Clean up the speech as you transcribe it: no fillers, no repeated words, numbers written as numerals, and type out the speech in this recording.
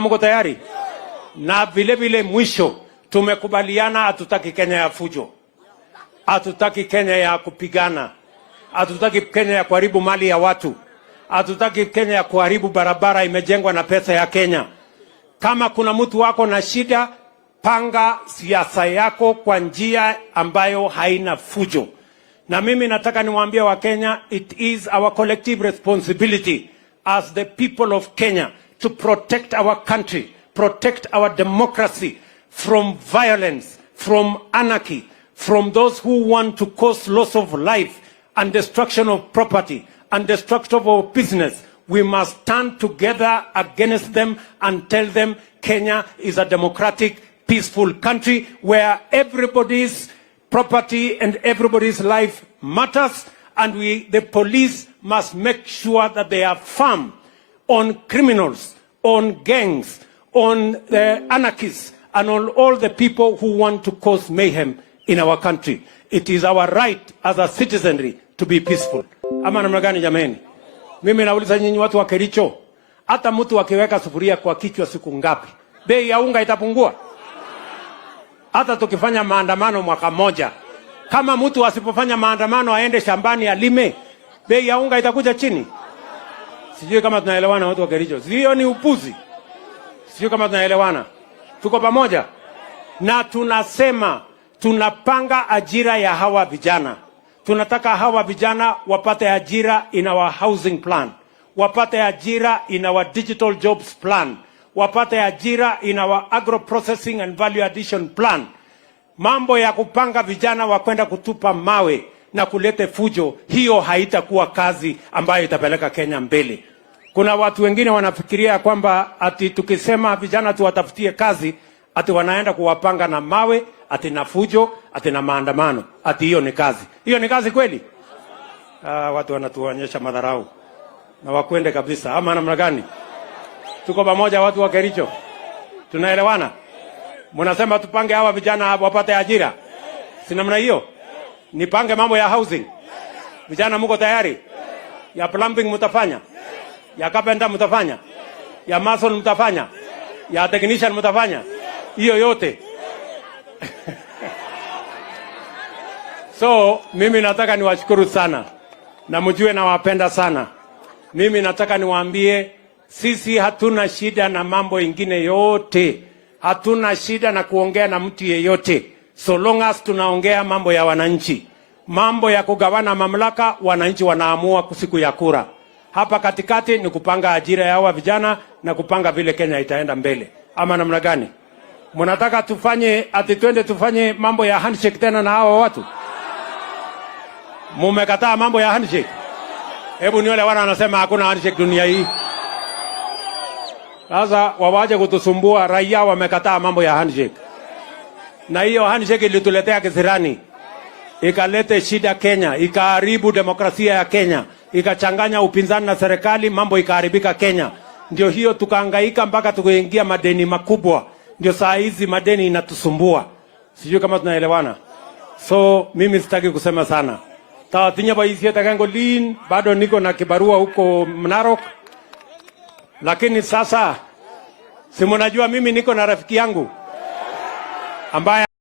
Mko tayari? Na vile vile mwisho tumekubaliana hatutaki Kenya ya fujo. Hatutaki Kenya ya kupigana. Hatutaki Kenya ya kuharibu mali ya watu. Hatutaki Kenya ya kuharibu barabara imejengwa na pesa ya Kenya. Kama kuna mtu wako na shida, panga siasa yako kwa njia ambayo haina fujo. Na mimi nataka niwaambie wa Kenya, it is our collective responsibility as the people of Kenya to protect our country, protect our democracy from violence, from anarchy, from those who want to cause loss of life and destruction of property and destruction of business. We must stand together against them and tell them Kenya is a democratic, peaceful country where everybody's property and everybody's life matters, and the police must make sure that they are firm on criminals, on gangs, on the anarchists, and on all the people who want to cause mayhem in our country. It is our right as a citizenry to be peaceful. Ama namna gani jameni? Mimi nauliza nyinyi watu wa Kericho, hata mtu akiweka sufuria kwa kichwa siku ngapi, bei ya unga itapungua? Hata tukifanya maandamano mwaka moja, kama mtu asipofanya maandamano aende shambani alime, bei ya unga itakuja chini? Sijui kama tunaelewana watu wa Kericho. Hiyo ni upuzi. Sijui kama tunaelewana. Tuko pamoja? Na tunasema tunapanga ajira ya hawa vijana. Tunataka hawa vijana wapate ajira in our housing plan. Wapate ajira in our digital jobs plan. Wapate ajira in our agro processing and value addition plan. Mambo ya kupanga vijana wakwenda kutupa mawe na kulete fujo, hiyo haitakuwa kazi ambayo itapeleka Kenya mbele. Kuna watu wengine wanafikiria kwamba ati tukisema vijana tuwatafutie kazi, ati wanaenda kuwapanga na mawe, ati na fujo, ati na maandamano, ati hiyo ni kazi. Hiyo ni kazi kweli? Watu wanatuonyesha madharau. Na wakwende kabisa. Ama namna gani? Tuko pamoja watu wa Kericho? Tunaelewana? Mnasema tupange hawa vijana wapate ajira? Si namna hiyo? Nipange mambo ya housing. Vijana mko tayari? Ya plumbing mtafanya? Ya carpenter mtafanya? Ya mason mtafanya? Ya technician mtafanya? Hiyo yote. So, mimi nataka niwashukuru sana. Na mjue nawapenda sana. Mimi nataka niwaambie sisi hatuna shida na mambo ingine yote. Hatuna shida na kuongea na mtu yeyote. So long as tunaongea mambo ya wananchi. Mambo ya kugawana mamlaka, wananchi wanaamua siku ya kura. Hapa katikati ni kupanga ajira ya hawa vijana na kupanga vile Kenya itaenda mbele. Ama namna gani? Mnataka tufanye ati twende tufanye mambo ya handshake tena na hawa watu? Mumekataa mambo ya handshake? Hebu niole wana wanasema hakuna handshake dunia hii. Sasa wawaje kutusumbua, raia wamekataa mambo ya handshake. Na hiyo handshake ilituletea kisirani. Ikalete shida Kenya, ikaharibu demokrasia ya Kenya, ikachanganya upinzani na serikali, mambo ikaharibika Kenya. Ndio hiyo tukahangaika mpaka tukaingia madeni makubwa. Ndio saa hizi madeni inatusumbua. Sijui kama tunaelewana. So mimi sitaki kusema sana. Tawatinya baisi takango lin, bado niko na kibarua huko Narok. Lakini sasa si mnajua mimi niko na rafiki yangu ambaye